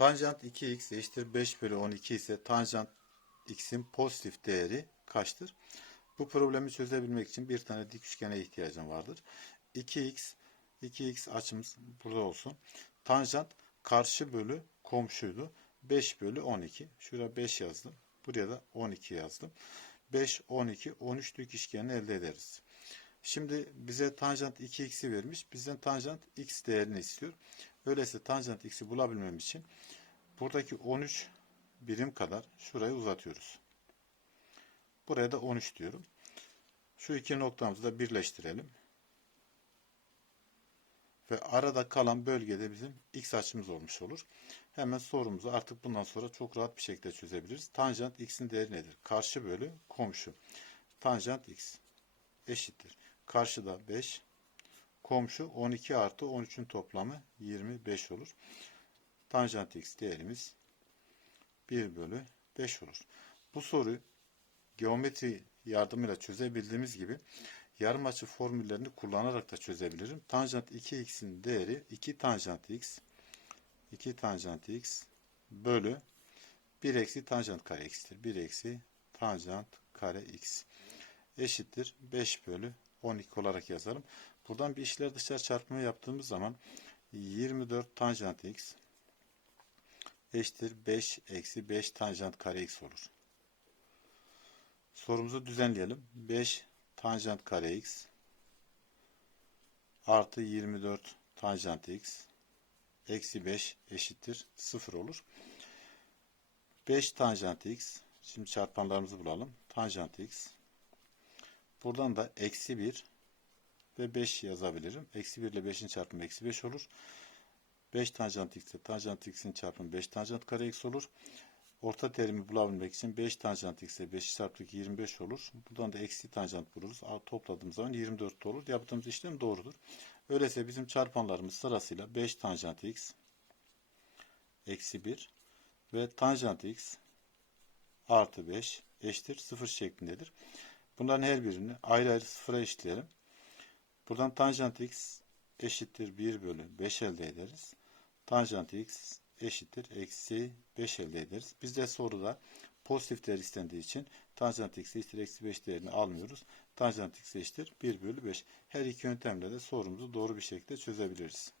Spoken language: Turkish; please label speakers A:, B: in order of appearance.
A: Tanjant 2x eşittir 5 bölü 12 ise tanjant x'in pozitif değeri kaçtır? Bu problemi çözebilmek için bir tane dik üçgene ihtiyacım vardır. 2x 2x açımız burada olsun. Tanjant karşı bölü komşuydu. 5 bölü 12. Şuraya 5 yazdım. Buraya da 12 yazdım. 5, 12, 13 dik üçgenini elde ederiz. Şimdi bize tanjant 2x'i vermiş. Bizden tanjant x değerini istiyor. Öyleyse tanjant x'i bulabilmem için buradaki 13 birim kadar şurayı uzatıyoruz. Buraya da 13 diyorum. Şu iki noktamızı da birleştirelim. Ve arada kalan bölgede bizim x açımız olmuş olur. Hemen sorumuzu artık bundan sonra çok rahat bir şekilde çözebiliriz. Tanjant x'in değeri nedir? Karşı bölü komşu. Tanjant x eşittir. Karşıda 5, komşu 12 artı 13'ün toplamı 25 olur. Tanjant x değerimiz 1 bölü 5 olur. Bu soruyu geometri yardımıyla çözebildiğimiz gibi yarım açı formüllerini kullanarak da çözebilirim. Tanjant 2x'in değeri 2 tanjant x 2 tanjant x bölü 1 eksi tanjant kare x'tir. 1 eksi tanjant kare x eşittir 5 bölü 12 olarak yazalım. Buradan bir işler dışarı çarpma yaptığımız zaman 24 tanjant x eşittir 5 eksi 5 tanjant kare x olur. Sorumuzu düzenleyelim. 5 tanjant kare x artı 24 tanjant x eksi 5 eşittir 0 olur. 5 tanjant x şimdi çarpanlarımızı bulalım. Tanjant x buradan da eksi 1 ve 5 yazabilirim. Eksi 1 ile 5'in çarpımı eksi 5 olur. 5 tanjant x ile tanjant x'in çarpımı 5 tanjant kare x olur. Orta terimi bulabilmek için 5 tanjant x ile 5 çarptık 25 olur. Buradan da eksi tanjant buluruz. Topladığımız zaman 24 olur. Yaptığımız işlem doğrudur. Öyleyse bizim çarpanlarımız sırasıyla 5 tanjant x eksi 1 ve tanjant x artı 5 eşittir 0 şeklindedir. Bunların her birini ayrı ayrı sıfıra eşitleyelim. Buradan tanjant x eşittir 1 bölü 5 elde ederiz. Tanjant x eşittir eksi 5 elde ederiz. Bizde soruda pozitif değer istendiği için tanjant x eşittir eksi 5 değerini almıyoruz. Tanjant x eşittir 1 bölü 5. Her iki yöntemle de sorumuzu doğru bir şekilde çözebiliriz.